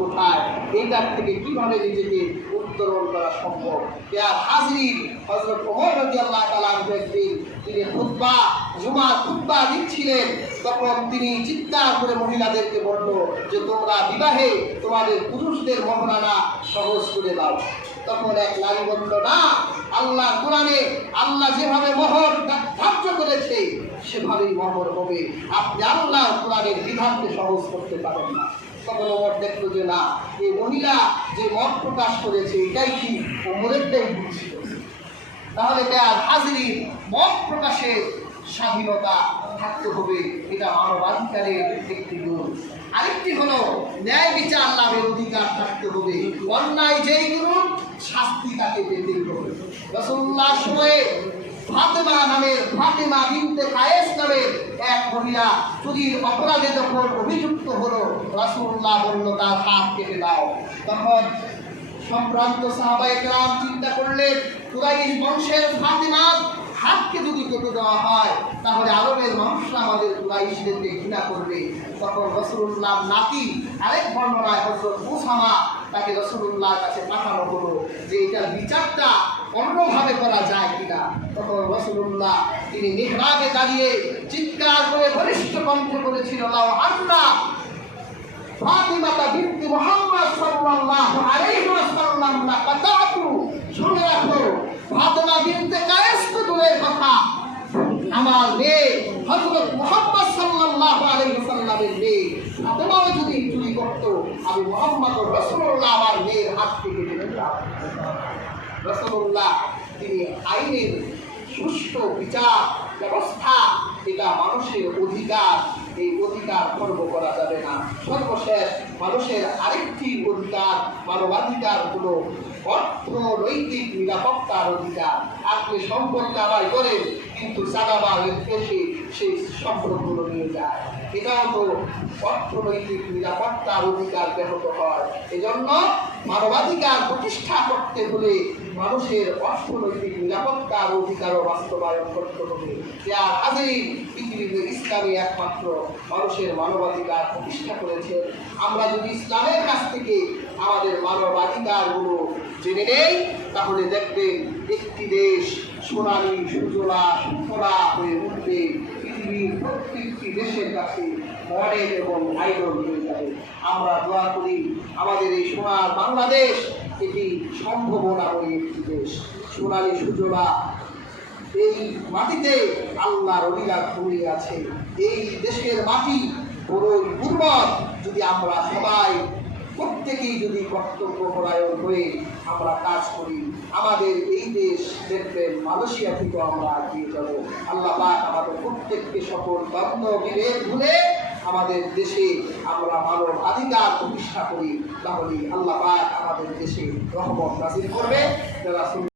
কোথায়, এইটার থেকে কিভাবে নিজেকে উত্তরণ করা সম্ভব। হাজির হযরত ওমর রাদিয়াল্লাহু তাআলা একদিন তিনি জুমার খুতবা দিচ্ছিলেন, তখন তিনি চিৎকার করে মহিলাদেরকে বলল যে তোমরা বিবাহে তোমাদের পুরুষদের মহারণা সহজ করে দাও। তখন এক নারী বলল, না, আল্লাহ কোরআনে আল্লাহ যেভাবে মোহর ধার্য করেছে সেভাবেই মোহর হবে, আপনি আল্লাহ কোরআনের বিধানকে সহজ করতে পারেন না। তখন ওমর দেখলো যে না, এই মহিলা যে মত প্রকাশ করেছে এটাই কি ওমরেরটাই বুঝছিল। তাহলে তার হাজির মত প্রকাশের স্বাধীনতা থাকতে হবে, এটা মানবাধিকারের একটি গুণ। আরেকটি হলো ন্যায় বিচার লাভের অধিকার থাকতে হবে, অন্যায় যেই গুণ শাস্তি তাকে পেতেই হবে। রাসূলুল্লাহ সময়ে ফাতেমা বিনতে কায়েস নামের এক মহিলা চুরির অপরাধে যখন অভিযুক্ত হলো, রাসূলুল্লাহ বলল তার হাত কেটে দাও। তখন সম্ভ্রান্ত সাহাবায়ে কেরাম চিন্তা করলেন, কুরাইশ বংশের ফাতেমার হাতকে যদি কেটে দেওয়া হয় তাহলে আরবের মানুষরা আমাদের কুরাইশদেরকে ঘৃণা করবে। তখন রাসূলুল্লাহ নাতি আরেক বর্ণনায় হযরত উসামা তাকে রাসূলুল্লাহর কাছে পাঠানো হলো যে এটার বিচারটা অন্যভাবে করা যায় কিনা। তখন রাসূলুল্লাহ তিনি মিহরাবে দাঁড়িয়ে চিৎকার করে বলিষ্ঠ কণ্ঠে বলেছিল, লাউ আন্না ফাতিমাতা বিনতি মুহাম্মদ সাল্লাল্লাহু আলাইহি ওয়াসাল্লাম লাকাতাতু, শুনে রাখো, ফাতিমা বিনতে কায়েস তো দূরের কথা, আমার মেয়ে হযরত মুহাম্মদ সাল্লাল্লাহু আলাইহি ওয়াসাল্লামের মেয়ে ফাতিমাও যদি চুরি করত, আমি মুহাম্মদ রাসূলুল্লাহ আমার মেয়ের হাত থেকে কেটে দিতাম। রাসূলুল্লাহ তিনি আইনের সুষ্ঠু বিচার ব্যবস্থা, এটা মানুষের অধিকার, এই অধিকার খর্ব করা যাবে না। সর্বশেষ মানুষের আরেকটি অধিকার, মানবাধিকার হলো অর্থনৈতিক নিরাপত্তার অধিকার। আপনি সম্পদ আদায় করেন কিন্তু চাঁদাবাজ এসে সেই সম্পদগুলো নিয়ে যায়, এটাও তো অর্থনৈতিক নিরাপত্তার অধিকার ব্যাহত হয়। এজন্য মানবাধিকার প্রতিষ্ঠা করতে হলে মানুষের অর্থনৈতিক নিরাপত্তার অধিকারও বাস্তবায়ন করতে হবে। যার হাজির পৃথিবীতে ইসলামী একমাত্র মানুষের মানবাধিকার প্রতিষ্ঠা করেছে। আমরা যদি ইসলামের কাছ থেকে আমাদের মানবাধিকারগুলো জেনে নেই তাহলে দেখবেন একটি দেশ সোনালী সুজলা সুফলা হয়ে উঠবে, পৃথিবীর প্রত্যেকটি দেশের কাছে মডেল এবং আইডল হয়ে যাবে। আমরা দোয়া করি আমাদের এই সোনার বাংলাদেশ এটি সম্ভাবনাময়ী একটি দেশ, সোনালী সুজলা। এই মাটিতে আল্লাহর অলিরা ঘুমিয়ে আছে। এই দেশের মাটি বড়ই উর্বর। যদি আমরা সবাই প্রত্যেকেই যদি কর্তব্য পরায়ণ হয়ে আমরা কাজ করি, আমাদের এই দেশ দেখবেন মালয়েশিয়া থেকে আমরা এগিয়ে যাব। আল্লাহ পাক আমাদের প্রত্যেককে সকল দ্বন্দ্ব বিভেদ ভুলে আমাদের দেশে আমরা মানবাধিকার প্রতিষ্ঠা করি, তাহলে আল্লাহ পাক আমাদের দেশে রহমত নাযিল করবে।